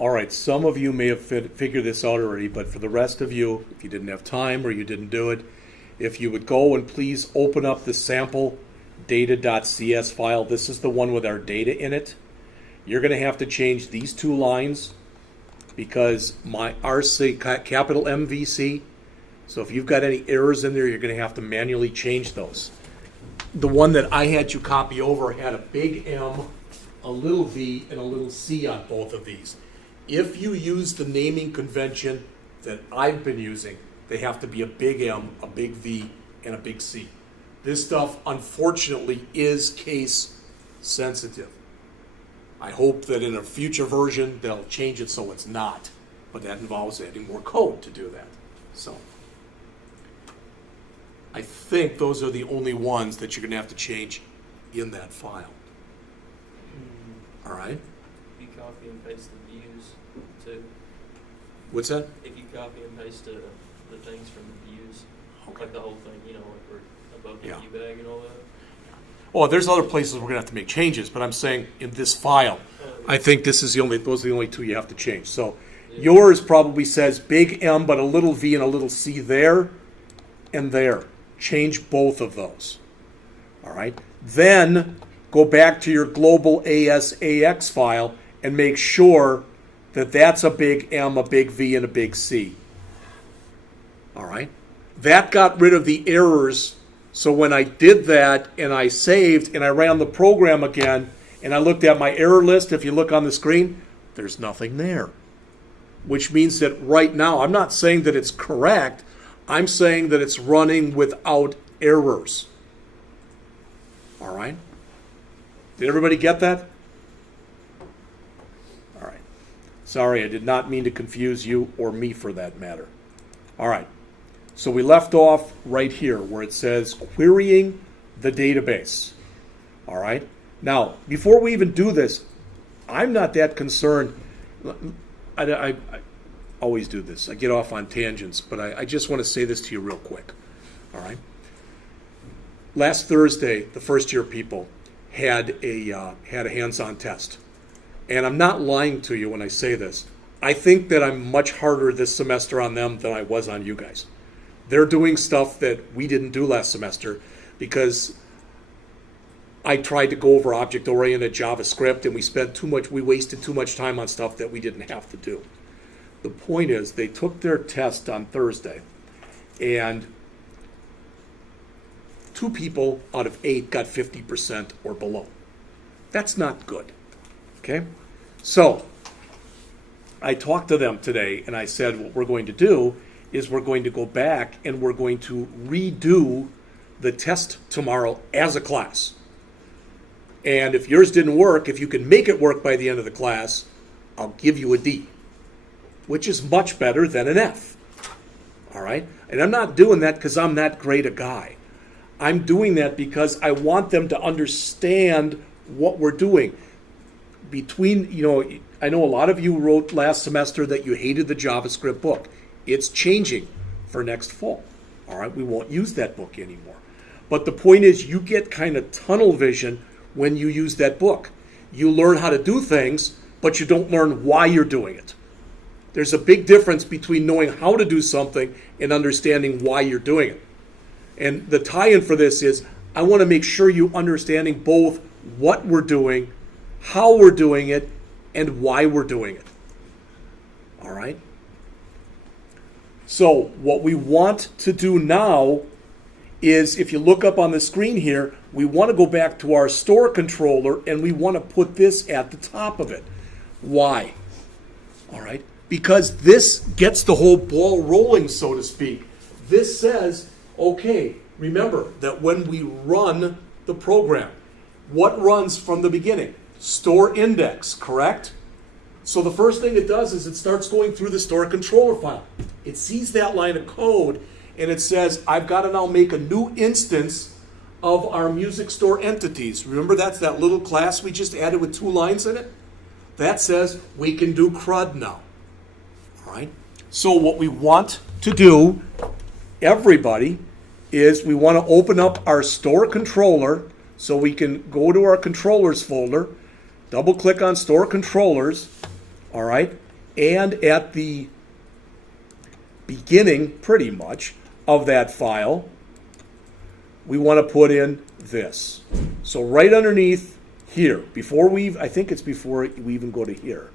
All right, some of you may have figured this out already, but for the rest of you, if you didn't have time or you didn't do it, if you would go and please open up the sample data.cs file. This is the one with our data in it. You're going to have to change these two lines because my RC, capital MVC, so if you've got any errors in there, you're going to have to manually change those. The one that I had you copy over had a big M, a little v, and a little c on both of these. If you use the naming convention that I've been using, they have to be a big M, a big V, and a big C. This stuff, unfortunately, is case sensitive. I hope that in a future version, they'll change it so it's not, but that involves adding more code to do that. So I think those are the only ones that you're going to have to change in that file. All right? If you copy and paste the views, too. What's that? If you copy and paste the things from the views, Okay. like the whole thing, you know, like we're above the Yeah. view bag and all that. Well, there's other places we're going to have to make changes, but I'm saying in this file, I think this is those are the only two you have to change. So yours probably says big M, but a little V and a little C there and there. Change both of those. All right. Then go back to your global ASAX file and make sure that that's a big M, a big V, and a big C. All right. That got rid of the errors. So when I did that and I saved and I ran the program again and I looked at my error list, if you look on the screen, there's nothing there. Which means that right now, I'm not saying that it's correct. I'm saying that it's running without errors. All right? Did everybody get that? All right. Sorry, I did not mean to confuse you or me for that matter. All right. So we left off right here where it says querying the database. All right. Now, before we even do this, I'm not that concerned. I always do this. I get off on tangents, but I just want to say this to you real quick. All right. Last Thursday, the first year people had a hands-on test. And I'm not lying to you when I say this. I think that I'm much harder this semester on them than I was on you guys. They're doing stuff that we didn't do last semester because I tried to go over object-oriented JavaScript and we wasted too much time on stuff that we didn't have to do. The point is they took their test on Thursday and 2 people out of 8 got 50% or below. That's not good, okay? So I talked to them today and I said what we're going to do is we're going to go back and we're going to redo the test tomorrow as a class. And if yours didn't work, if you can make it work by the end of the class, I'll give you a D, which is much better than an F. All right? And I'm not doing that because I'm that great a guy. I'm doing that because I want them to understand what we're doing. I know a lot of you wrote last semester that you hated the JavaScript book. It's changing for next fall. All right, we won't use that book anymore. But the point is you get kind of tunnel vision when you use that book. You learn how to do things, but you don't learn why you're doing it. There's a big difference between knowing how to do something and understanding why you're doing it. And the tie-in for this is I want to make sure you're understanding both what we're doing, how we're doing it, and why we're doing it. All right? So what we want to do now is, if you look up on the screen here, we want to go back to our StoreController and we want to put this at the top of it. Why? All right? Because this gets the whole ball rolling, so to speak. This says, okay, remember that when we run the program, what runs from the beginning? Store index, correct? So the first thing it does is it starts going through the StoreController file. It sees that line of code and it says, I've got to now make a new instance of our music store entities. Remember that's that little class we just added with 2 lines in it? That says we can do CRUD now. All right? So what we want to do, everybody, is we want to open up our StoreController so we can go to our controllers folder, double click on StoreControllers, all right? and at the beginning, pretty much, of that file, we want to put in this. So right underneath here, I think it's before we even go to here.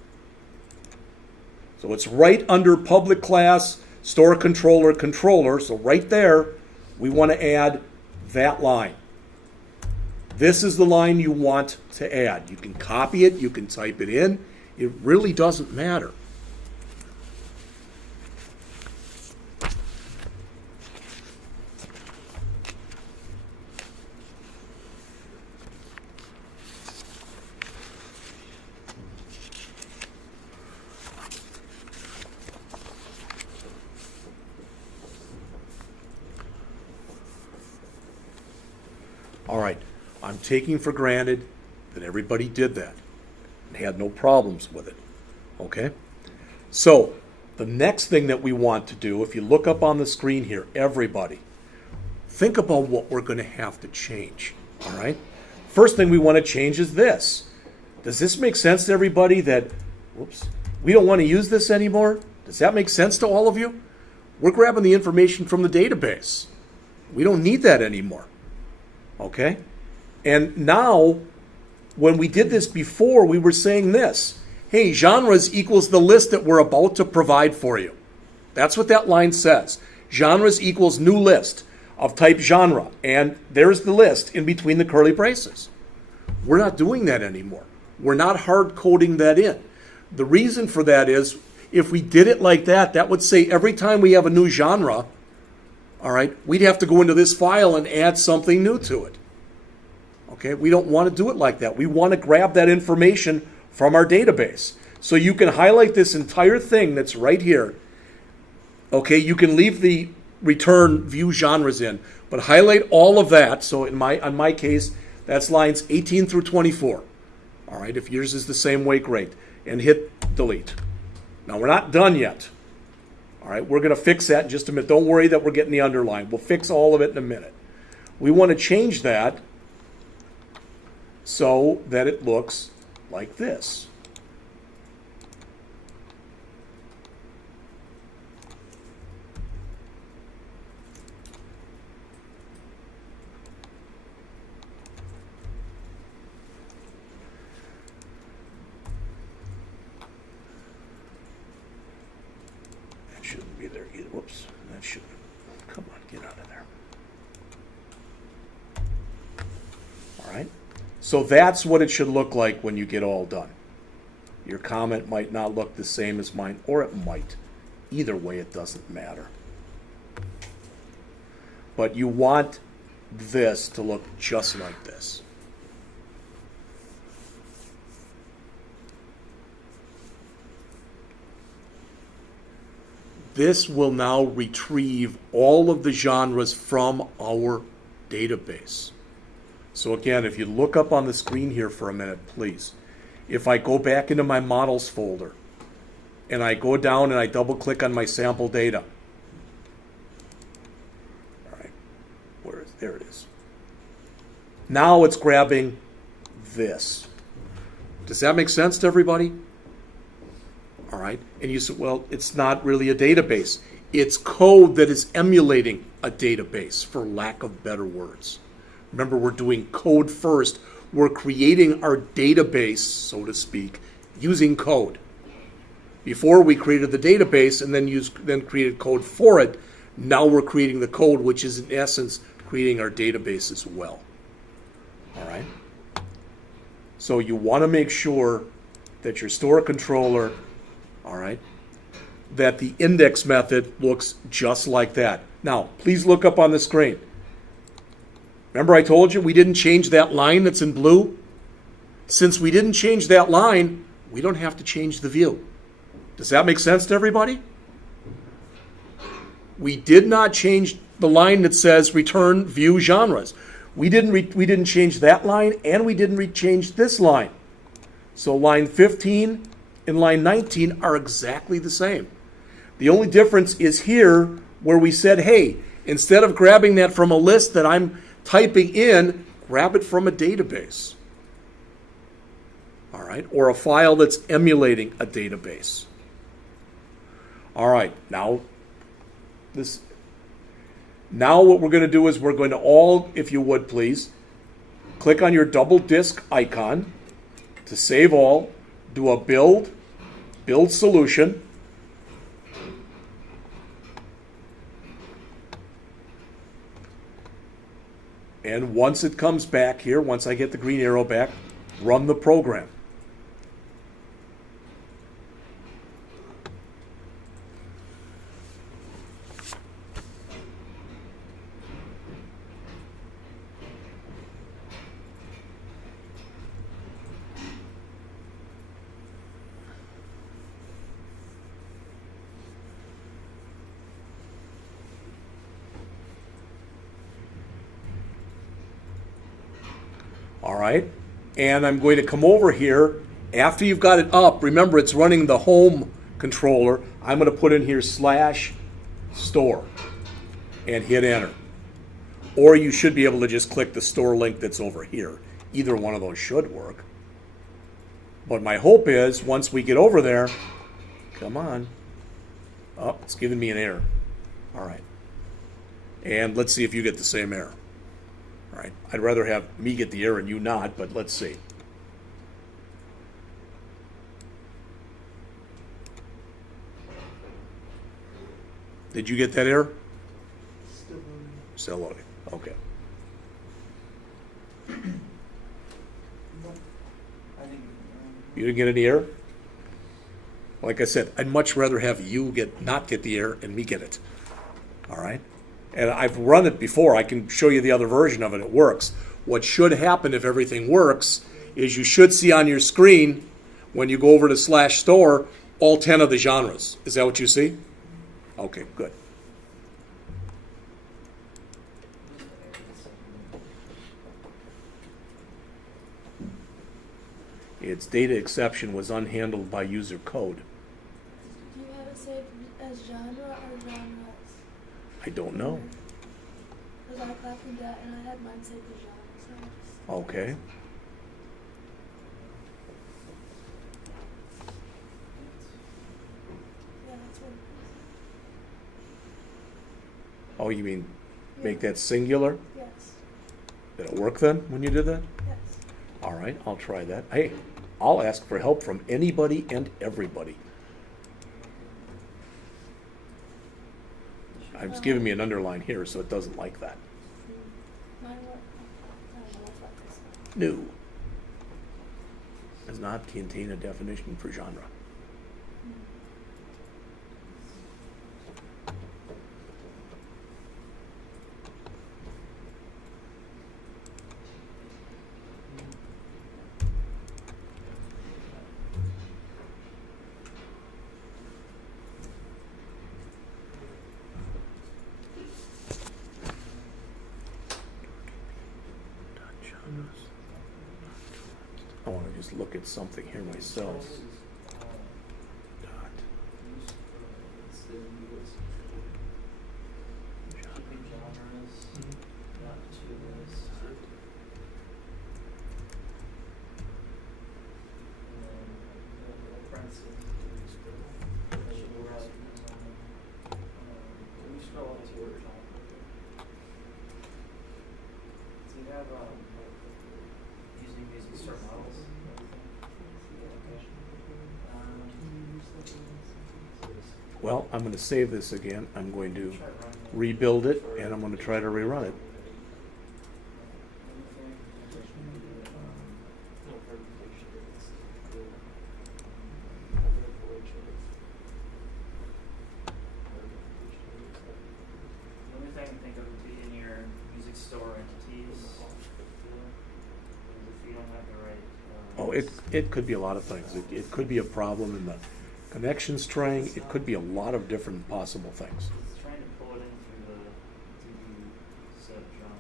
So it's right under public class, StoreController, controller. So right there, we want to add that line. This is the line you want to add. You can copy it, you can type it in. It really doesn't matter. All right, I'm taking for granted that everybody did that and had no problems with it, okay? So the next thing that we want to do, if you look up on the screen here, everybody, think about what we're going to have to change, all right? First thing we want to change is this. Does this make sense to everybody that, whoops, we don't want to use this anymore? Does that make sense to all of you? We're grabbing the information from the database. We don't need that anymore. Okay? And now, when we did this before, we were saying this. Hey, genres equals the list that we're about to provide for you. That's what that line says. Genres equals new list of type genre. And there's the list in between the curly braces. We're not doing that anymore. We're not hard coding that in. The reason for that is, if we did it like that, that would say every time we have a new genre, all right, we'd have to go into this file and add something new to it. Okay, we don't want to do it like that. We want to grab that information from our database. So you can highlight this entire thing that's right here. Okay, you can leave the return view genres in, but highlight all of that. So on my case, that's lines 18 through 24. All right, if yours is the same way, great. And hit delete. Now we're not done yet. All right, we're going to fix that in just a minute. Don't worry that we're getting the underline. We'll fix all of it in a minute. We want to change that so that it looks like this. Shouldn't be there either. Whoops, that shouldn't. Come on, get out of there. All right. So that's what it should look like when you get all done. Your comment might not look the same as mine, or it might. Either way, it doesn't matter. But you want this to look just like this. This will now retrieve all of the genres from our database. So again, if you look up on the screen here for a minute, please. If I go back into my models folder and I go down and I double click on my sample data. All right, there it is. Now it's grabbing this. Does that make sense to everybody? All right, and you said, well, it's not really a database. It's code that is emulating a database, for lack of better words. Remember, we're doing code first. We're creating our database, so to speak, using code. Before we created the database and then created code for it, now we're creating the code, which is in essence creating our database as well. All right? So you want to make sure that your StoreController, all right, that the index method looks just like that. Now, please look up on the screen. Remember I told you we didn't change that line that's in blue? Since we didn't change that line, we don't have to change the view. Does that make sense to everybody? We did not change the line that says return view genres. We didn't change that line, and we didn't change this line. So line 15 and line 19 are exactly the same. The only difference is here where we said, hey, instead of grabbing that from a list that I'm typing in, grab it from a database. All right, or a file that's emulating a database. All right, now what we're going to do is we're going to all, if you would please, click on your double disk icon to save all, do a build solution. And once it comes back here, once I get the green arrow back, run the program. All right, and I'm going to come over here. After you've got it up, remember it's running the home controller. I'm going to put in here /store and hit enter. Or you should be able to just click the store link that's over here. Either one of those should work. But my hope is once we get over there, come on. Oh, it's giving me an error. All right. And let's see if you get the same error. All right. I'd rather have me get the error and you not, but let's see. Did you get that error? Still loading. Still loading. Okay. I think. You didn't get any error? Like I said, I'd much rather have you not get the error and me get it. All right? And I've run it before. I can show you the other version of it. It works. What should happen if everything works is you should see on your screen when you go over to /store all 10 of the genres. Is that what you see? Okay, good. Its data exception was unhandled by user code. Do you have it saved as genre or genres? I don't know. Because I copied that and I had mine saved as genre. So I just- Okay. Yeah, that's what it Oh, you mean is. make that singular? Yes. Did it work then when you did that? Yes. All right, I'll try that. Hey, I'll ask for help from anybody and everybody. It's giving me an underline here, so it doesn't like that. Mine worked. I don't know if I this one. New. Does not contain a definition for genre. I want to just look at something here myself. Dot. Using MVC start models. Well, I'm going to save this again. I'm going to rebuild it, and I'm going to try to rerun it. The only thing I can think of would be in your music store entities. If you don't have the right. Oh, it could be a lot of things. It could be a problem in the connection string. It could be a lot of different possible things. It's trying to pull it in through the DB set genre.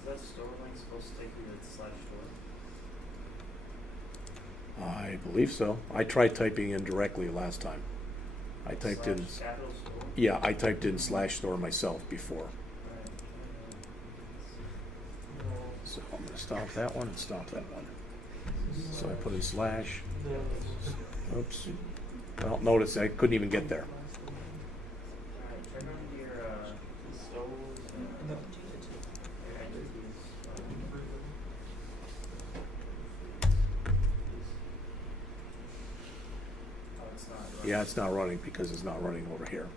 Is that store link supposed to take you to /store? I believe so. I tried typing in directly last time. I typed in, Capital store? yeah, I typed in /store myself before. Right. So I'm going to stop that one and stop that one. So I put in slash. Oops. Well, notice I couldn't even get there. Alright, check on your stoves and your entities. Oh, it's not running. Yeah, it's not running because it's not running over here.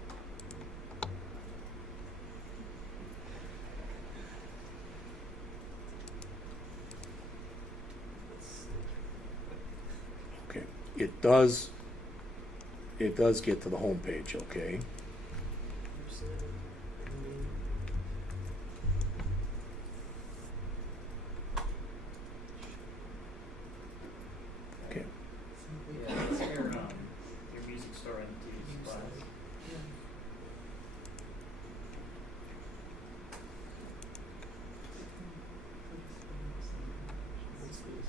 Okay, it does get to the home page, okay? Okay. Yeah, it's your music store entities class. What's this?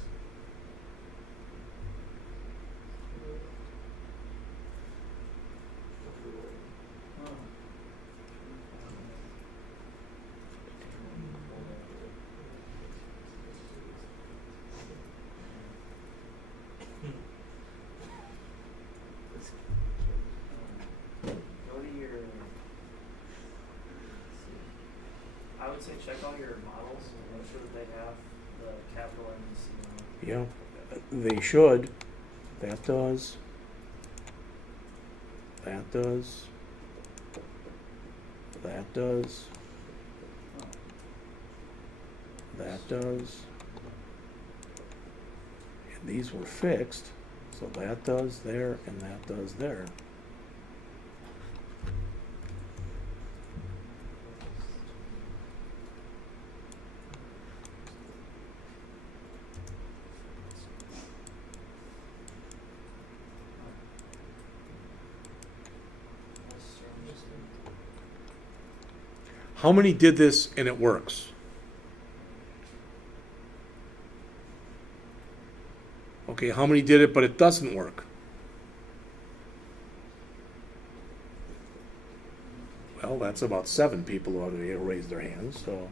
Go to your. I would say check all your models and make sure that they have the capital MVC on it. Yeah, they should. That does. That does. That does. That does. And these were fixed, so that does there and that does there. How many did this and it works? Okay, how many did it but it doesn't work? Well, that's about 7 people who already raised their hands, so.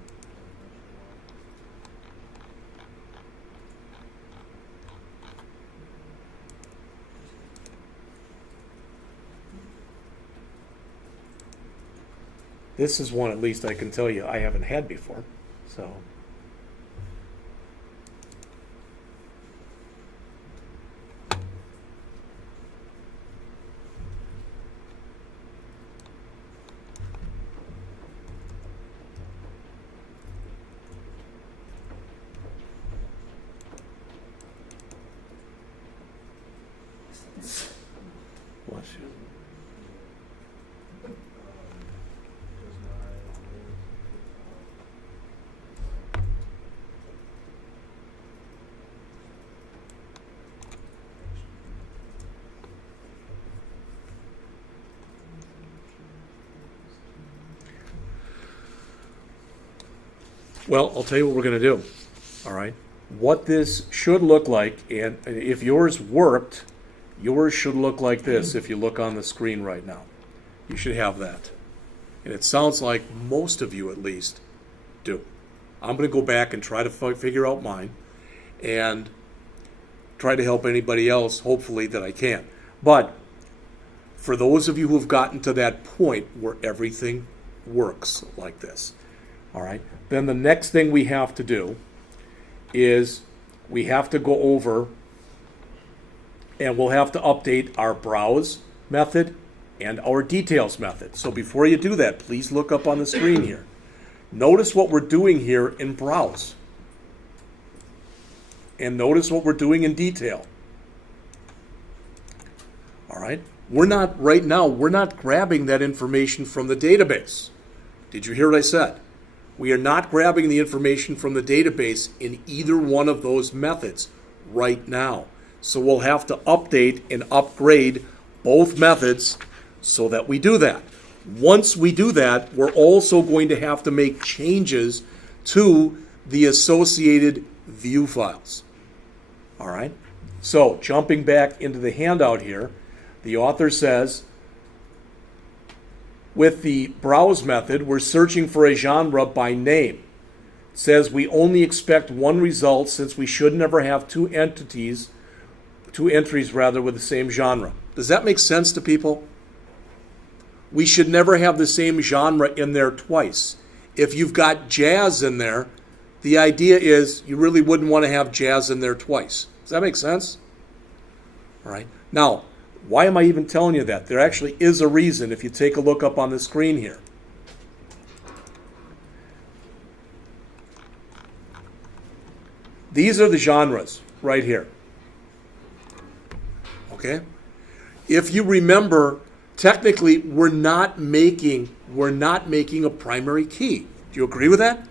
This is one, at least I can tell you, I haven't had before, so. Bless you. Well, I'll tell you what we're going to do, all right? What this should look like, and if yours worked, yours should look like this if you look on the screen right now. You should have that. And it sounds like most of you, at least, do. I'm going to go back and try to figure out mine and try to help anybody else, hopefully, that I can. But for those of you who have gotten to that point where everything works like this, all right, then the next thing we have to do is we have to go over and we'll have to update our browse method and our details method. So before you do that, please look up on the screen here. Notice what we're doing here in browse. And notice what we're doing in detail. All right? We're not, right now, we're not grabbing that information from the database. Did you hear what I said? We are not grabbing the information from the database in either one of those methods right now. So we'll have to update and upgrade both methods so that we do that. Once we do that, we're also going to have to make changes to the associated view files. All right? So jumping back into the handout here, the author says, with the browse method, we're searching for a genre by name. says we only expect one result since we should never have two entries with the same genre. Does that make sense to people? We should never have the same genre in there twice. If you've got jazz in there, the idea is you really wouldn't want to have jazz in there twice. Does that make sense? All right. Now, why am I even telling you that? There actually is a reason if you take a look up on the screen here. These are the genres right here. Okay? If you remember, technically we're not making a primary key. Do you agree with that?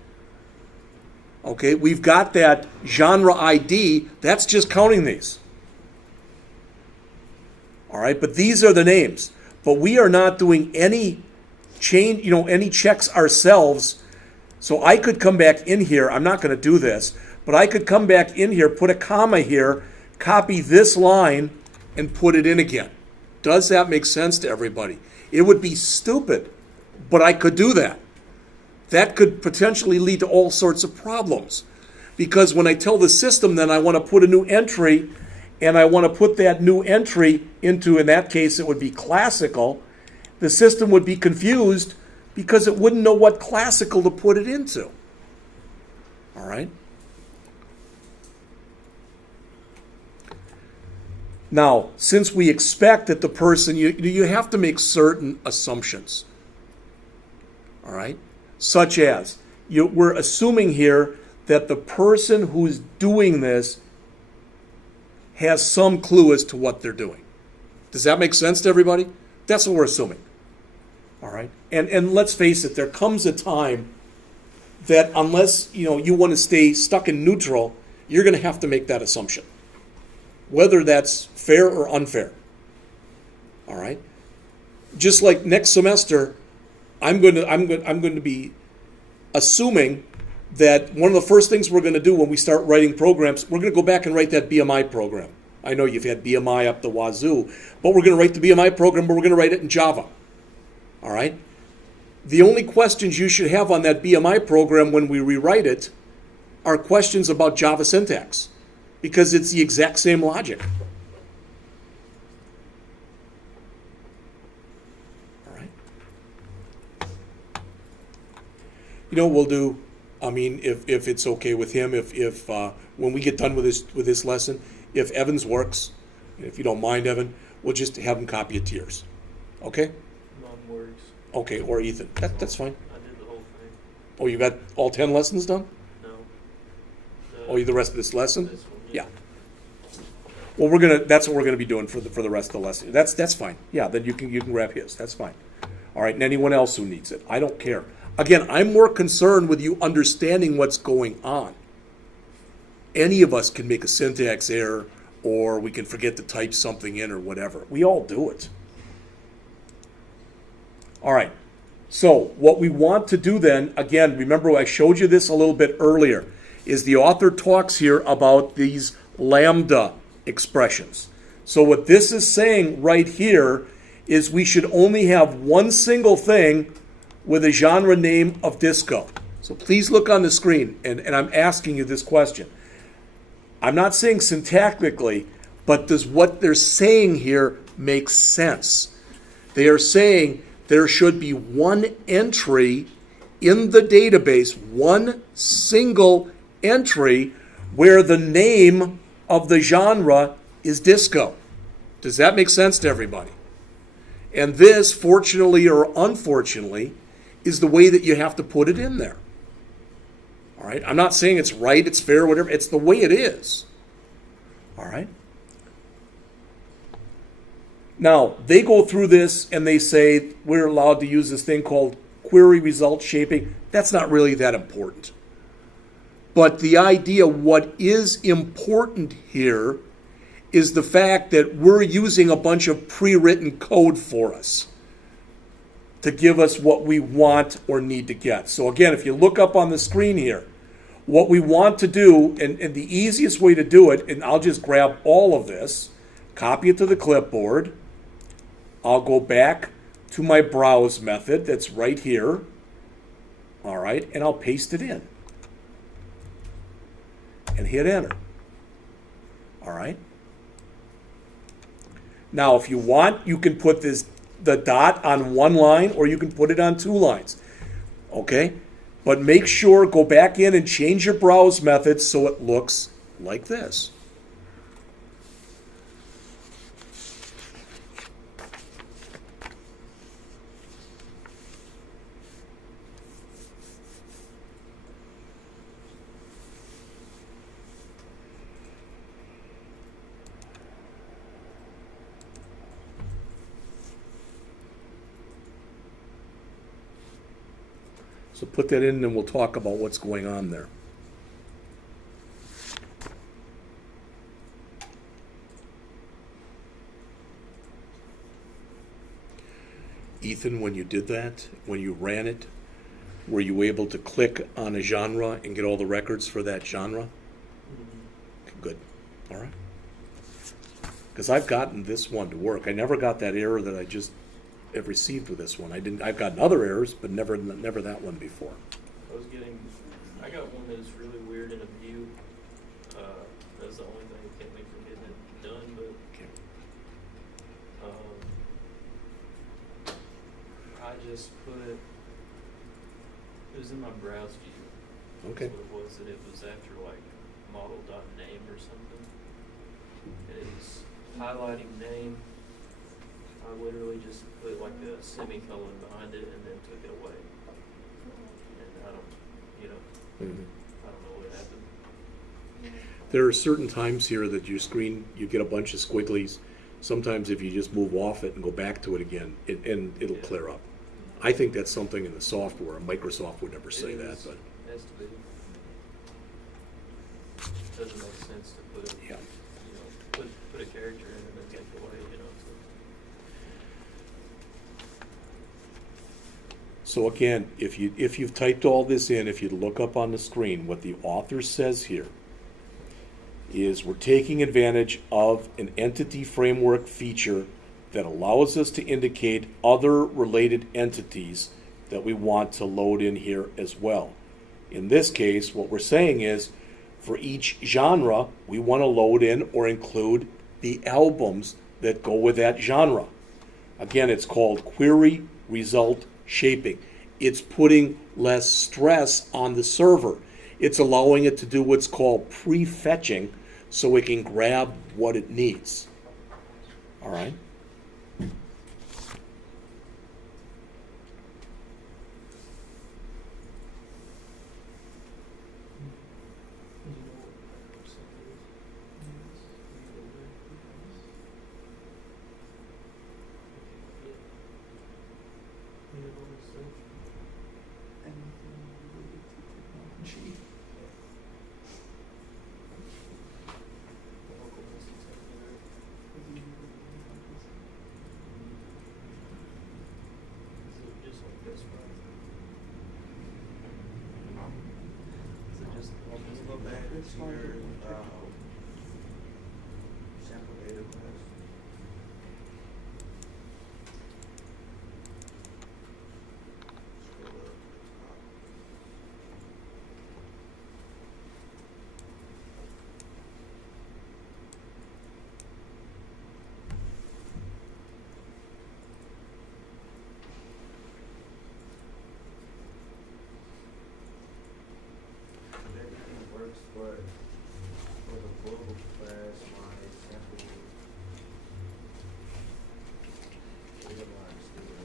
Okay, we've got that genre ID, that's just counting these. All right, but these are the names. But we are not doing any change, any checks ourselves. So I could come back in here, I'm not going to do this, but I could come back in here, put a comma here, copy this line, and put it in again. Does that make sense to everybody? It would be stupid, but I could do that. That could potentially lead to all sorts of problems. Because when I tell the system then I want to put a new entry, and I want to put that new entry into, in that case, it would be classical, the system would be confused because it wouldn't know what classical to put it into. All right? Now, since we expect that the person, you have to make certain assumptions. All right? Such as, we're assuming here that the person who's doing this has some clue as to what they're doing. Does that make sense to everybody? That's what we're assuming. All right? And let's face it, there comes a time that unless you want to stay stuck in neutral, you're going to have to make that assumption, whether that's fair or unfair. All right? Just like next semester, I'm going to be assuming that one of the first things we're going to do when we start writing programs, we're going to go back and write that BMI program. I know you've had BMI up the wazoo, but we're going to write the BMI program, but we're going to write it in Java. All right? The only questions you should have on that BMI program when we rewrite it are questions about Java syntax, because it's the exact same logic. All right? We'll do, if it's okay with him, if when we get done with this lesson, if Evan's works, if you don't mind, Evan, we'll just have him copy it to yours. Okay? Mine works. Okay, or Ethan. That's fine. I did the whole thing. Oh, you got all 10 lessons done? No. Oh, the rest of this lesson? This one, Yeah. Well, that's what we're gonna be doing for the rest of the lesson. That's fine. Yeah, then you can grab his. That's fine. All right, and anyone else who needs it, I don't care. Again, I'm more concerned with you understanding what's going on. Any of us can make a syntax error, or we can forget to type something in or whatever. We all do it. All right. So what we want to do then, again, remember I showed you this a little bit earlier, is the author talks here about these lambda expressions. So what this is saying right here is we should only have one single thing with a genre name of disco. So please look on the screen, and I'm asking you this question. I'm not saying syntactically, but does what they're saying here make sense? They are saying there should be one entry in the database, one single entry where the name of the genre is disco. Does that make sense to everybody? And this, fortunately or unfortunately, is the way that you have to put it in there. All right? I'm not saying it's right, it's fair, whatever. It's the way it is. All right? Now, they go through this and they say we're allowed to use this thing called query result shaping. That's not really that important. But the idea, what is important here, is the fact that we're using a bunch of pre-written code for us to give us what we want or need to get. So again, if you look up on the screen here, what we want to do, and the easiest way to do it, and I'll just grab all of this, copy it to the clipboard. I'll go back to my browse method that's right here. All right, and I'll paste it in. and hit enter. All right. Now, if you want, you can put the dot on one line, or you can put it on 2 lines. Okay? But make sure, go back in and change your browse method so it looks like this. So put that in and we'll talk about what's going on there. Ethan, when you did that, when you ran it, were you able to click on a genre and get all the records for that genre? Good. All right. Because I've gotten this one to work. I never got that error that I just have received with this one. I've gotten other errors, but never that one before. I got one that is really weird in a view. That's the only thing that kept me from getting it done, but Okay. I just put it was in my browse view. Okay. That's what it was, that it was after like model.name or something. And it was highlighting name. I literally just put like a semicolon behind it and then took it away. And I don't know what happened. There are certain times here that your screen, you get a bunch of squigglies. Sometimes if you just move off it and go back to it again, it'll clear up. I think that's something in the software. Microsoft would never say that, but It has to be. Doesn't make sense to put, yeah. put a character in and then take it away, So again, if you've typed all this in, if you look up on the screen, what the author says here is we're taking advantage of an entity framework feature that allows us to indicate other related entities that we want to load in here as well. In this case, what we're saying is for each genre, we want to load in or include the albums that go with that genre. Again, it's called query result shaping. It's putting less stress on the server. It's allowing it to do what's called prefetching so it can grab what it needs. All right? Sample data class. Scroll up to the top. Everything works, but for the global class, my sample data line still.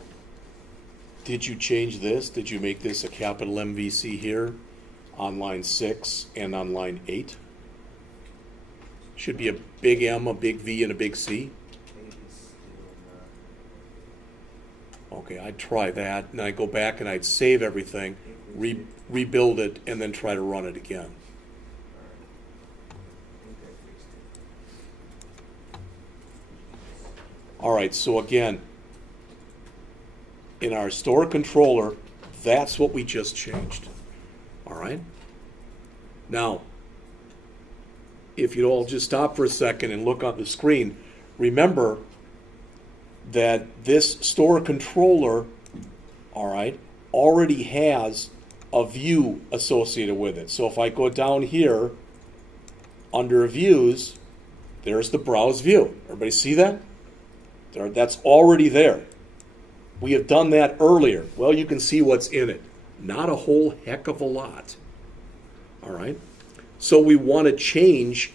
Did you change this? Did you make this a capital MVC here on line 6 and on line 8? Should be a big M, a big V, and a big C. Maybe still not. Okay, I'd try that, and I'd go back and I'd save everything, rebuild it, and then try to run it again. Alright. I think that fixed it. All right, so again, in our store controller, that's what we just changed. All right? Now, if you'd all just stop for a second and look on the screen, remember that this store controller, all right, already has a view associated with it. So if I go down here under views, there's the browse view. Everybody see that? That's already there. We have done that earlier. Well, you can see what's in it. Not a whole heck of a lot. All right? So we want to change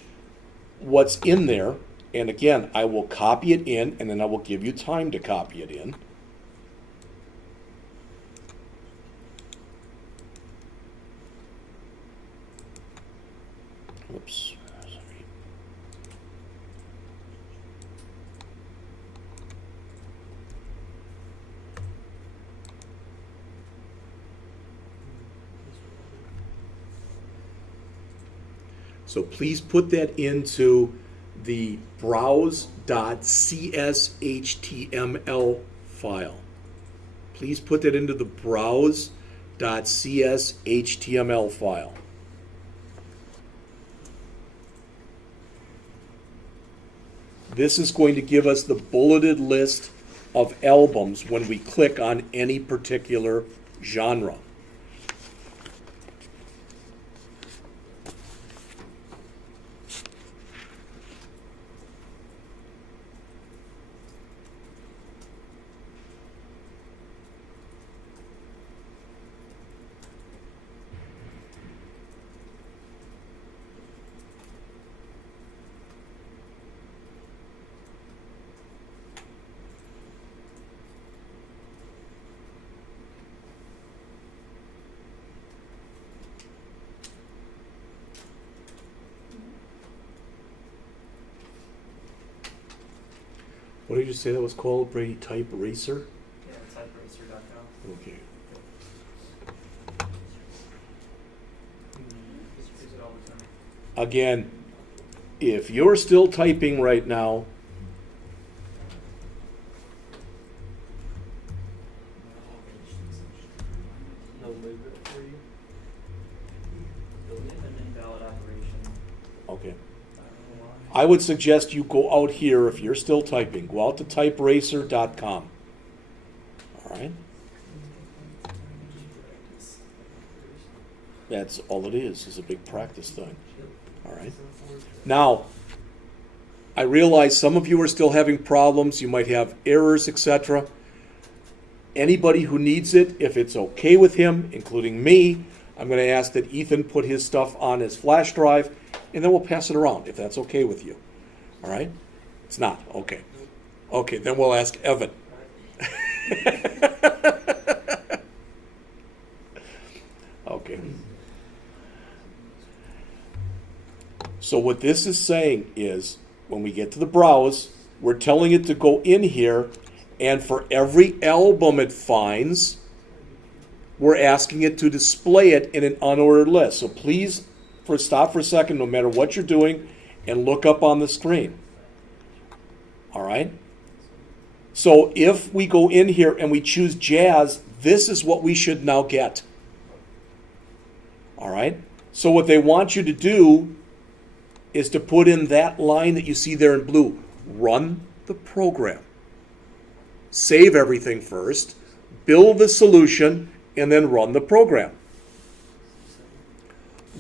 what's in there. And again, I will copy it in, and then I will give you time to copy it in. Oops. Sorry. So please put that into the browse.cshtml file. Please put that into the browse.cshtml file. This is going to give us the bulleted list of albums when we click on any particular genre. What did you say that was called, Brady? Type Eraser? Yeah, typeracer.com. Okay. Just use it all the time. Again, if you're still typing right now, No movement for you? An invalid operation. okay. I don't know why. I would suggest you go out here if you're still typing. Go out to typeracer.com. All right? That's all it is a big practice thing. All right? Now, I realize some of you are still having problems. You might have errors, etc. Anybody who needs it, if it's okay with him, including me, I'm going to ask that Ethan put his stuff on his flash drive, and then we'll pass it around if that's okay with you. All right? It's not. Okay. Okay, then we'll ask Evan. Okay. So what this is saying is, when we get to the browse, we're telling it to go in here, and for every album it finds, we're asking it to display it in an unordered list. So please, stop for a second, no matter what you're doing, and look up on the screen. All right? So if we go in here and we choose jazz, this is what we should now get. All right? So what they want you to do is to put in that line that you see there in blue. Run the program. Save everything first, build the solution, and then run the program.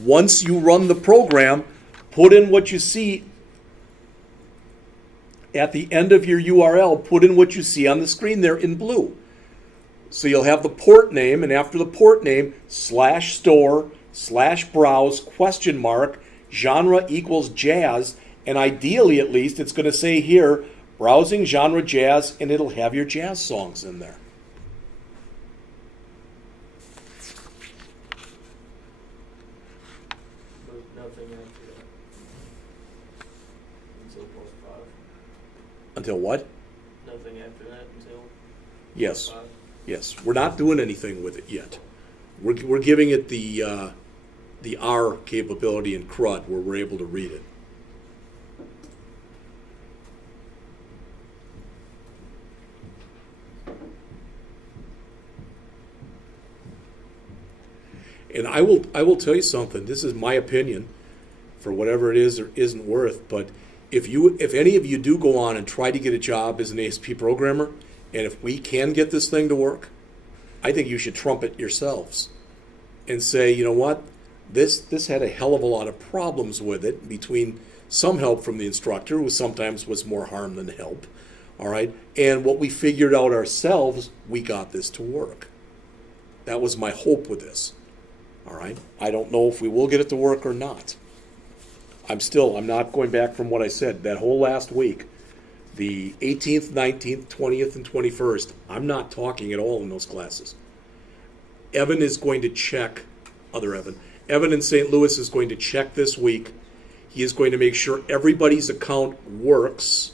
Once you run the program, put in what you see at the end of your URL, put in what you see on the screen there in blue. So you'll have the port name, and after the port name, /store/browse ? Genre equals jazz, and ideally at least it's going to say here, browsing genre jazz, and it'll have your jazz songs in there. Nothing after that. Until +5. Until what? Nothing after that until Yes. +5. Yes. We're not doing anything with it yet. We're giving it the R capability in CRUD where we're able to read it. And I will tell you something. This is my opinion, for whatever it is or isn't worth. But if any of you do go on and try to get a job as an ASP programmer, and if we can get this thing to work, I think you should trumpet yourselves and say, you know what, This had a hell of a lot of problems with it, between some help from the instructor, who sometimes was more harm than help. All right, and what we figured out ourselves, we got this to work. That was my hope with this. All right, I don't know if we will get it to work or not. I'm not going back from what I said. That whole last week, the 18th, 19th, 20th, and 21st, I'm not talking at all in those classes. Evan is going to check, Evan in St. Louis is going to check this week. He is going to make sure everybody's account works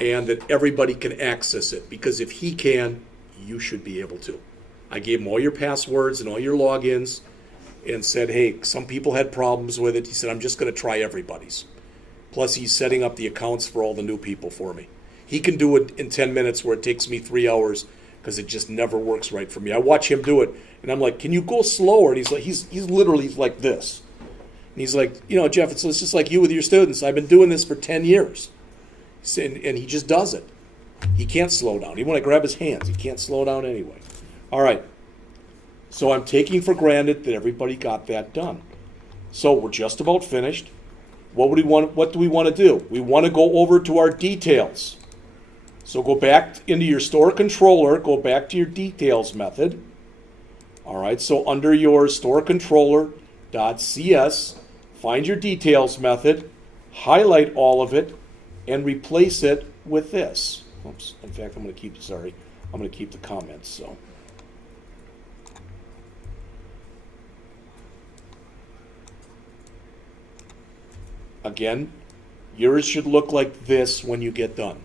and that everybody can access it. Because if he can, you should be able to. I gave him all your passwords and all your logins and said, hey, some people had problems with it. He said, I'm just going to try everybody's. Plus, he's setting up the accounts for all the new people for me. He can do it in 10 minutes where it takes me 3 hours because it just never works right for me. I watch him do it, and I'm like, can you go slower? And he's like, he's literally like this. And he's like, Jeff, it's just like you with your students. I've been doing this for 10 years. And he just does it. He can't slow down. Even when I grab his hands, he can't slow down anyway. All right. So I'm taking for granted that everybody got that done. So we're just about finished. What do we want to do? We want to go over to our details. So go back into your StoreController, go back to your details method. All right, so under your StoreController.cs, find your details method, highlight all of it, and replace it with this. Oops, in fact, I'm going to keep the comments, so. Again, yours should look like this when you get done.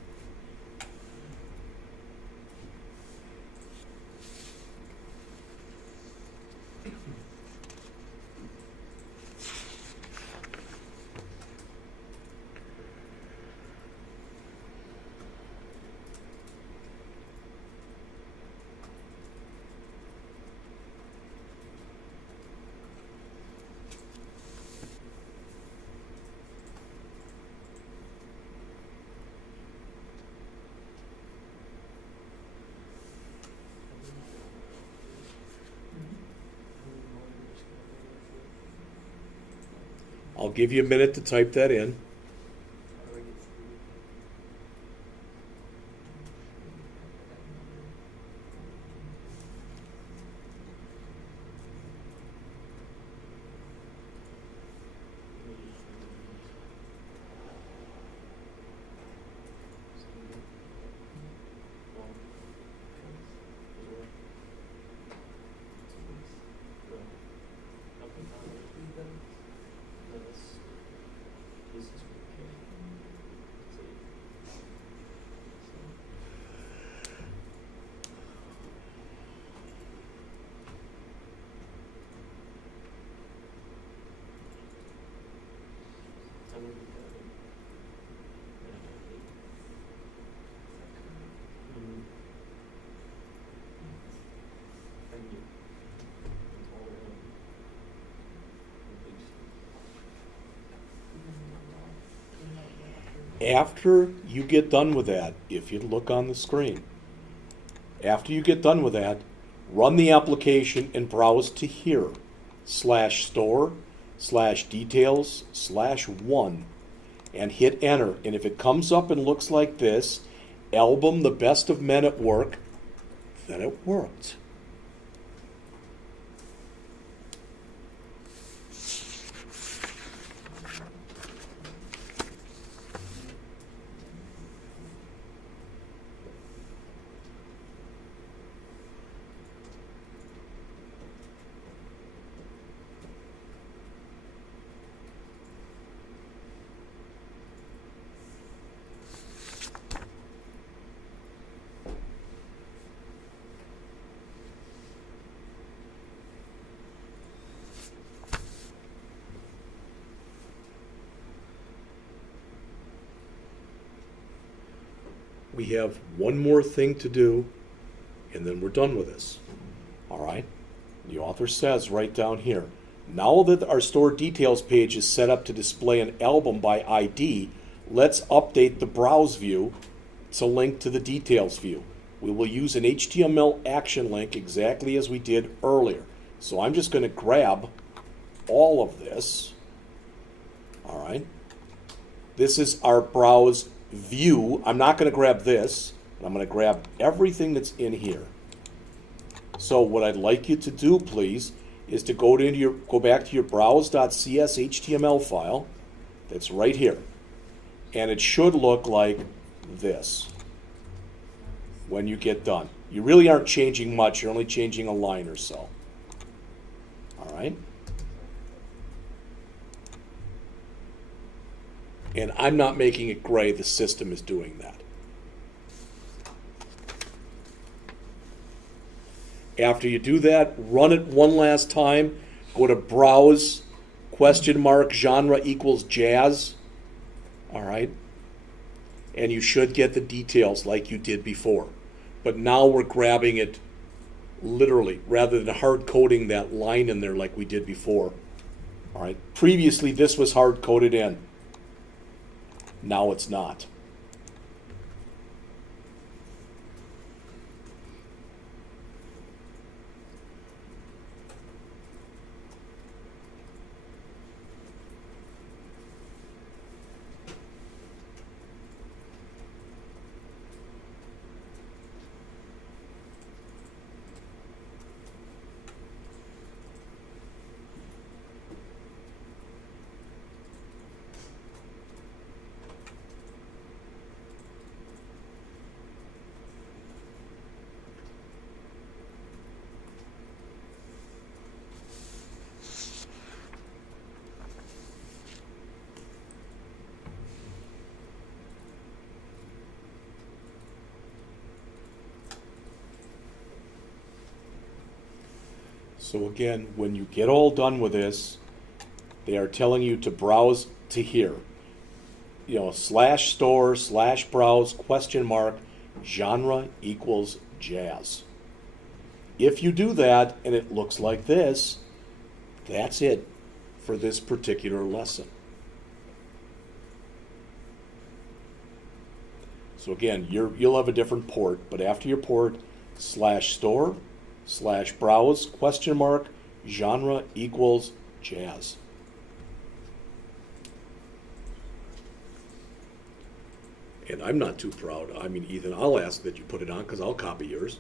I'll give you a minute to type that in. After you get done with that, if you look on the screen, after you get done with that, run the application and browse to here, /store/details/1, and hit enter. And if it comes up and looks like this, album the best of men at work, then it worked. We have one more thing to do, and then we're done with this. All right? The author says right down here, now that our store details page is set up to display an album by ID, let's update the browse view to link to the details view. We will use an HTML action link exactly as we did earlier. So I'm just going to grab all of this. All right. This is our browse view. I'm not going to grab this. I'm going to grab everything that's in here. So what I'd like you to do, please, is to go back to your browse.cs HTML file that's right here. And it should look like this when you get done. You really aren't changing much. You're only changing a line or so. All right? And I'm not making it gray. The system is doing that. After you do that, run it one last time. Go to browse, genre equals jazz. All right? And you should get the details like you did before. But now we're grabbing it literally rather than hard coding that line in there like we did before. All right? Previously, this was hard coded in. Now it's not. So again, when you get all done with this, they are telling you to browse to here. You know, /store/browse genre equals jazz. If you do that and it looks like this, that's it for this particular lesson. So again, you'll have a different port, but after your port, /store/browse genre equals jazz. And I'm not too proud. I mean, Ethan, I'll ask that you put it on because I'll copy yours.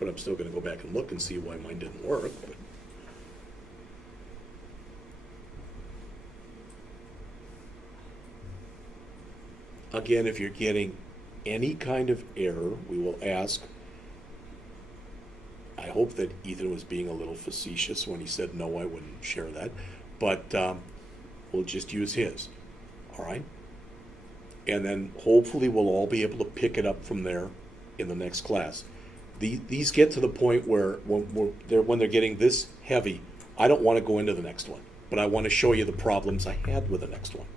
But I'm still going to go back and look and see why mine didn't work. But again, if you're getting any kind of error, we will ask. I hope that Ethan was being a little facetious when he said no, I wouldn't share that. But we'll just use his. All right? And then hopefully we'll all be able to pick it up from there in the next class. These get to the point where when they're getting this heavy, I don't want to go into the next one. But I want to show you the problems I had with the next one.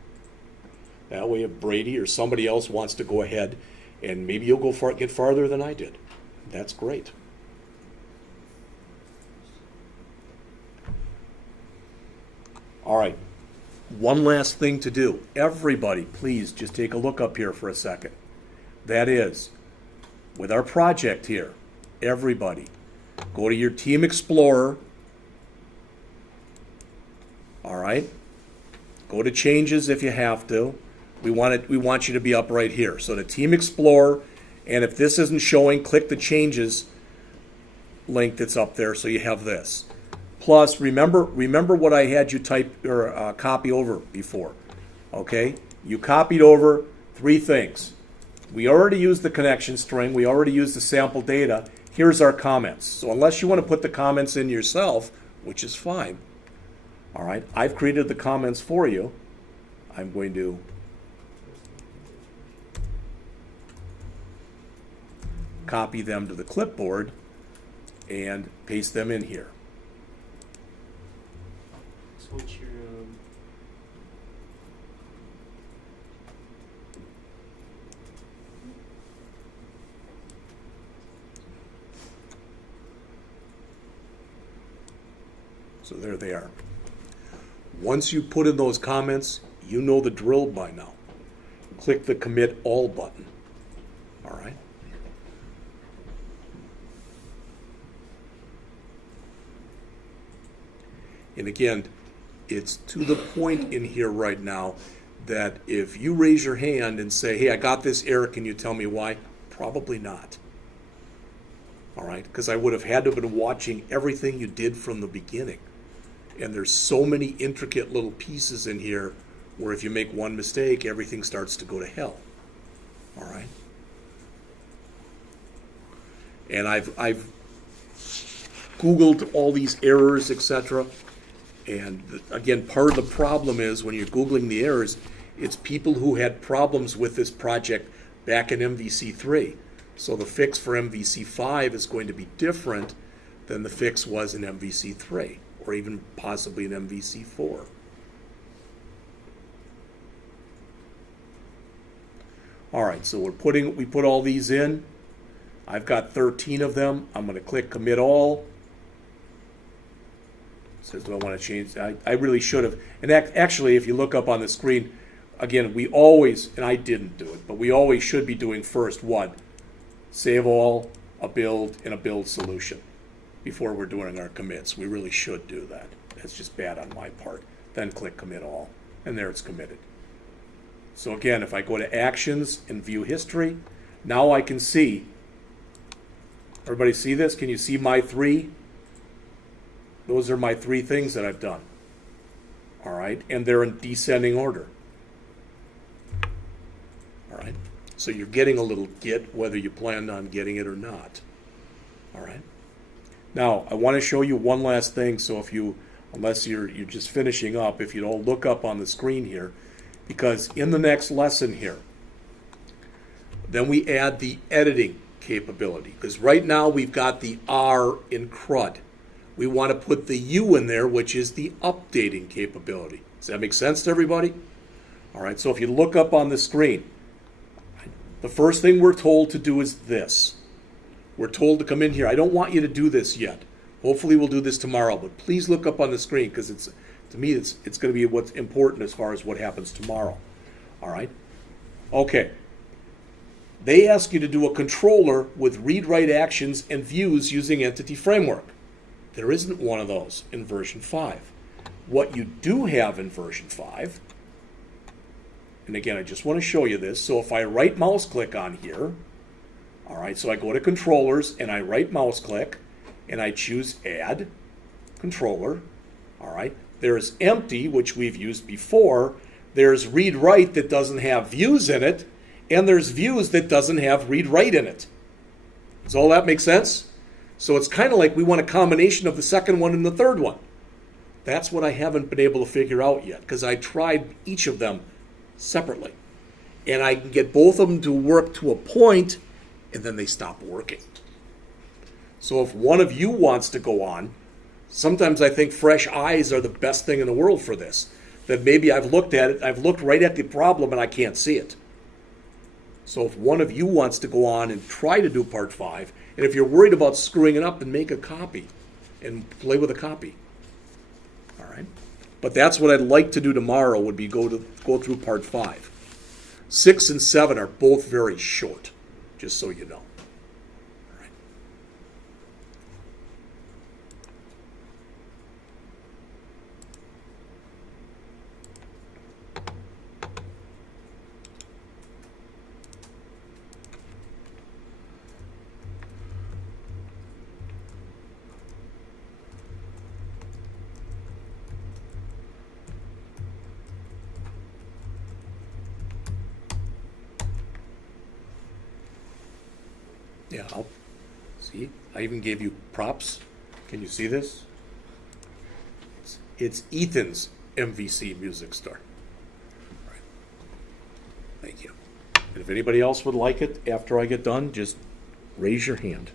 That way, if Brady or somebody else wants to go ahead, and maybe you'll get farther than I did. That's great. All right. One last thing to do. Everybody, please just take a look up here for a second. That is, with our project here, everybody, go to your Team Explorer. All right. Go to Changes if you have to. We want you to be up right here. So the Team Explorer, and if this isn't showing, click the Changes link that's up there so you have this. Plus, remember what I had you type or copy over before. Okay? You copied over 3 things. We already used the connection string. We already used the sample data. Here's our comments. So unless you want to put the comments in yourself, which is fine. All right? I've created the comments for you. I'm going to copy them to the clipboard and paste them in here. Switch your So there they are. Once you put in those comments, you know the drill by now. Click the Commit All button. All right? And again, it's to the point in here right now that if you raise your hand and say, hey, I got this error, can you tell me why? Probably not. All right, because I would have had to have been watching everything you did from the beginning. And there's so many intricate little pieces in here where if you make one mistake, everything starts to go to hell. All right. And I've Googled all these errors, etc. And again, part of the problem is when you're Googling the errors, it's people who had problems with this project back in MVC 3. So the fix for MVC 5 is going to be different than the fix was in MVC 3, or even possibly in MVC 4. All right, so we put all these in. I've got 13 of them. I'm going to click commit all. It says, do I want to change? I really should have. And actually, if you look up on the screen, again, we always, and I didn't do it, but we always should be doing first what? Save all, a build, and a build solution before we're doing our commits. We really should do that. That's just bad on my part. Then click commit all, and there it's committed. So again, if I go to actions and view history, now I can see. Everybody see this? Can you see my 3? Those are my 3 things that I've done. All right, and they're in descending order. All right, so you're getting a little git whether you planned on getting it or not. All right. Now, I want to show you one last thing, so if you, unless you're just finishing up, if you don't look up on the screen here, because in the next lesson here, then we add the editing capability, because right now we've got the R in CRUD. We want to put the U in there, which is the updating capability. Does that make sense to everybody? All right, so if you look up on the screen, the first thing we're told to do is this. We're told to come in here. I don't want you to do this yet. Hopefully we'll do this tomorrow, but please look up on the screen because it's, to me, it's going to be what's important as far as what happens tomorrow. All right? Okay. They ask you to do a controller with read-write actions and views using Entity Framework. There isn't one of those in version 5. What you do have in version 5, and again, I just want to show you this. So if I right mouse click on here, all right, so I go to controllers and I right mouse click and I choose add controller. All right, there's empty, which we've used before. There's read write that doesn't have views in it, and there's views that doesn't have read write in it. Does all that make sense? So it's kind of like we want a combination of the second one and the third one. That's what I haven't been able to figure out yet, because I tried each of them separately. And I can get both of them to work to a point, and then they stop working. So if one of you wants to go on, sometimes I think fresh eyes are the best thing in the world for this. That maybe I've looked at it, I've looked right at the problem and I can't see it. So if one of you wants to go on and try to do part 5, and if you're worried about screwing it up, then make a copy and play with a copy. All right? But that's what I'd like to do tomorrow would be go through part 5. 6 and 7 are both very short, just so you know. All right. Yeah, I'll see. I even gave you props. Can you see this? It's Ethan's MVC music star. Right. Thank you. And if anybody else would like it after I get done, just raise your hand.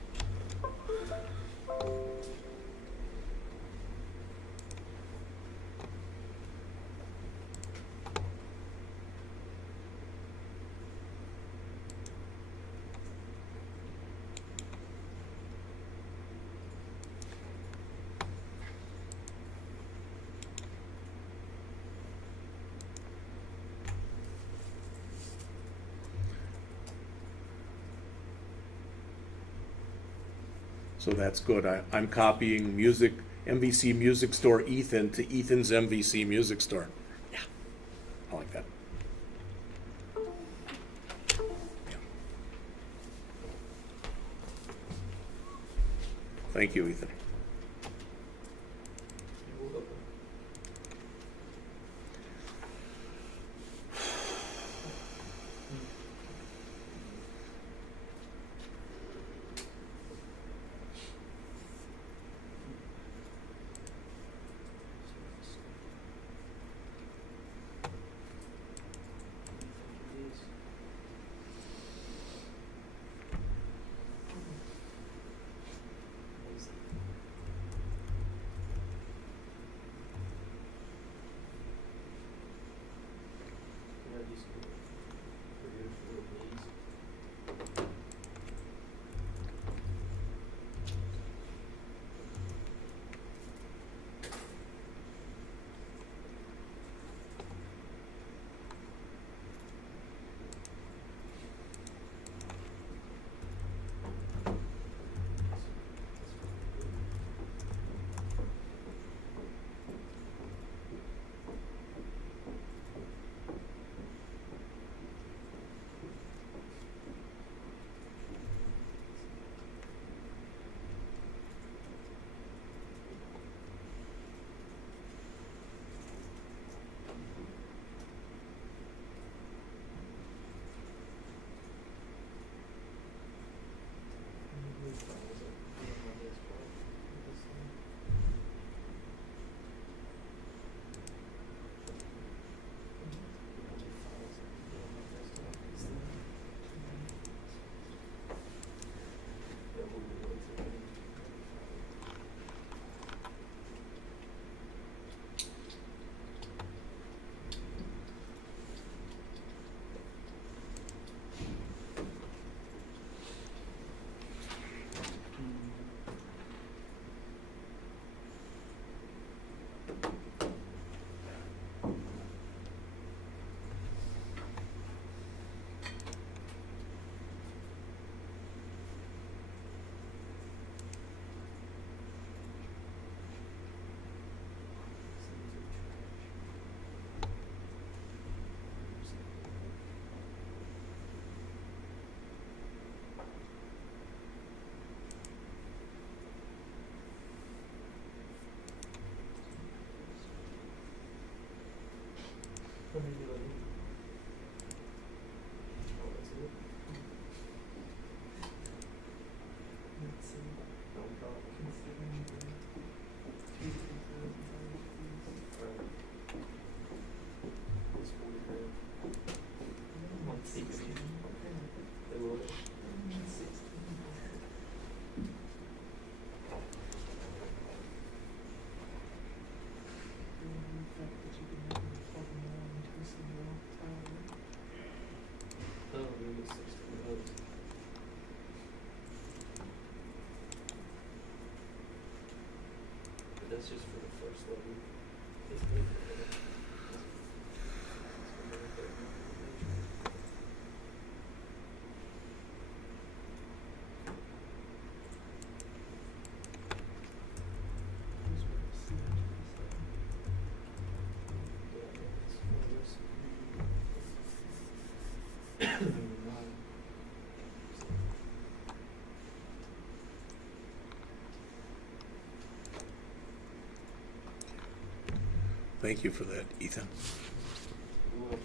So that's good. I'm copying music. MVC Music Store Ethan to Ethan's MVC Music Store. Yeah, I like that. Yeah. Thank you, Ethan. You're welcome. That's just for the first level. It's good for the- Thank you for that, Ethan. You're welcome.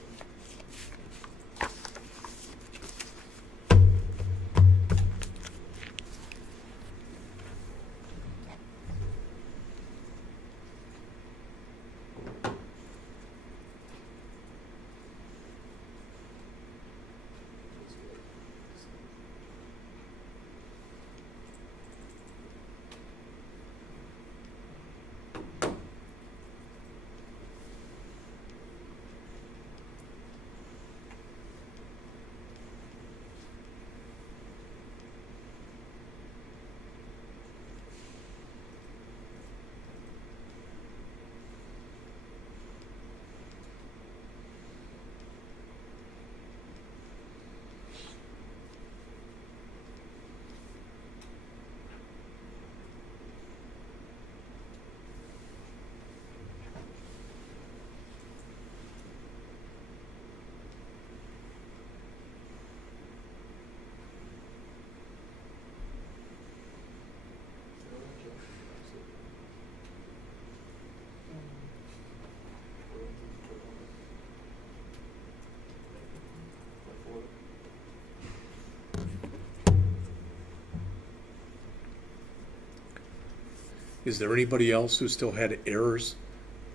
Is there anybody else who still had errors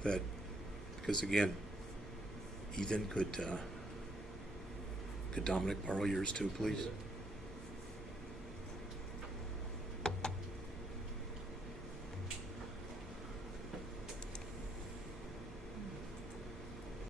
that, because again, Ethan, could Dominic borrow yours too, please? Yeah.